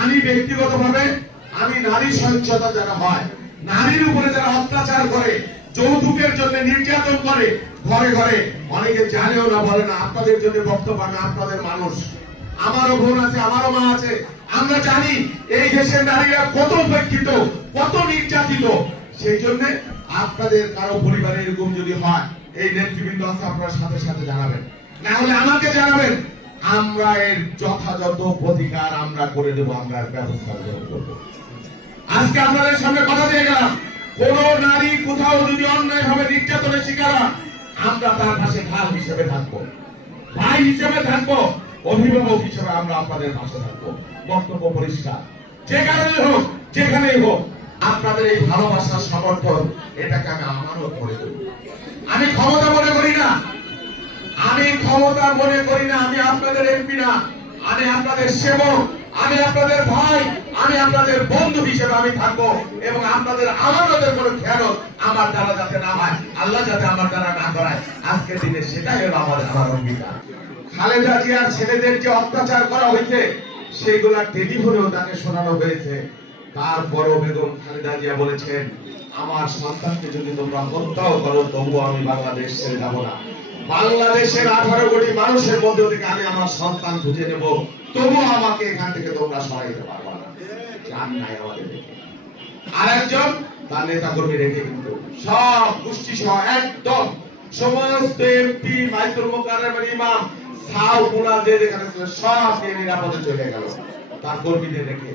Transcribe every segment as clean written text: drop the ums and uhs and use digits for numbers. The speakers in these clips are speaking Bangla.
আমি ব্যক্তিগতভাবে আমি নারী সহিংসতা যারা হয়, নারীর উপরে যারা অত্যাচার করে, যৌতুকের জন্য নির্যাতন করে, ঘরে ঘরে অনেকে জানেও না, বলে না, আপনাদের জন্য বক্তব্য না, আপনাদের মানুষ, আমারও বোন আছে, আমারও মা আছে, আমরা জানি এই দেশের নারীরা কত উপেক্ষিত, কত নির্যাতিত। সেই জন্য আপনাদের কারো পরিবারে এরকম যদি হয়, এই নেতৃবৃন্দ আছে, আপনারা সাথে সাথে জানাবেন, না হলে আমাকে জানাবেন, আমরা এর যথাযথ প্রতিকার আমরা করে দেব, আমরা ব্যবস্থা গ্রহণ করব। আজকে আপনাদের সামনে কথা দিয়ে গেলাম, কোন নারী কোথাও যদি অন্যায় ভাবে নির্যাতনের শিকার হয়, আমরা তার পাশে ঢাল হিসেবে থাকবো, ভাই হিসেবে থাকবো, অভিভাবক হিসেবে আমরা আপনাদের পাশে থাকবো। বক্তব্য পরিষ্কার, যে কারণে হোক, যেখানেই হোক, আপনাদের এই ভালোবাসার সমর্থন, এটাকে আমি আমানত মনে করি। আমি ক্ষমতা মনে করি না, আমি ক্ষমতা মনে করি না, আমি আপনাদের এমপি না, আমি আপনাদের সেবক, আমি আপনাদের ভাই, আমি আপনাদের বন্ধু হিসেবে আমি থাকবো, এবং আপনাদের আমানতের কোনো খেয়ানত আমার দ্বারা যাতে না হয়, আল্লাহ যাতে আমার দ্বারা না করায়, আজকের দিনে সেটাই হলো আমার অঙ্গীকার। খালেদা জিয়ার ছেলেদের যে অত্যাচার করা হয়েছে, সেইগুলা টেলিফোনেও তাকে শোনানো হয়েছে। তারপরও বেগম খালেদা জিয়া বলেছেন, আমার সন্তানকে যদি তোমরা হত্যাও করো, তবুও আমি বাংলাদেশ ছেড়ে যাবো না। বাংলাদেশের 18 কোটি মানুষের মধ্যে থেকে আমি আমার সন্তান খুঁজে নেব, তবুও আমাকে এখান থেকে তোমরা সরাইতে পারবা না। জান নাই আমাদের দেখে আরেকজন তার নেতা কর্মী রেখে, কিন্তু সব গোষ্ঠী সহ একদম সমস্ত এমপি, মাইতুল মোকাররমের ইমাম, সাউ পুরা যে যেখানে ছিল, সব নিরাপদে চলে গেল তার কর্মীদের রেখে।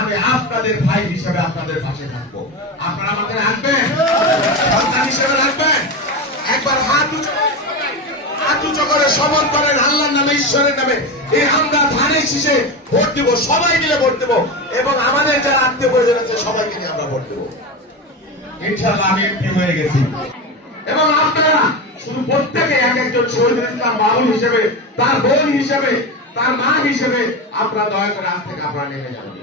আমি আপনাদের ভাই হিসেবে আপনাদের পাশে থাকবো, আপনারা আমাদের রাখবেন, সন্তান হিসেবে রাখবেন। একবার হাত উঁচু করে শপথ করেন, আল্লাহর নামে, ঈশ্বরের নামে, এই আমরা ধানের শীষে ভোট দিব, সবাই মিলে ভোট দেব, এবং আমাদের যারা আত্মীয় পরিজন আছে সবাইকে নিয়ে আমরা ভোট দেব। ইনশাআল্লাহ আমি এমপি হয়ে গেছি, এবং আপনারা শুধু প্রত্যেকে এক একজন শহীদুল ইসলাম বাবুল হিসেবে, তার বোন হিসেবে, তার মা হিসেবে, আপনারা দয়া করে আজ থেকে আপনারা নেমে যাবেন।